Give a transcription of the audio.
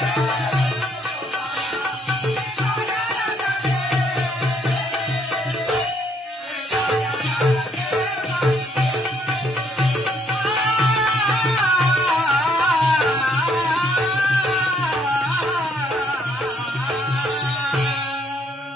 Thank you.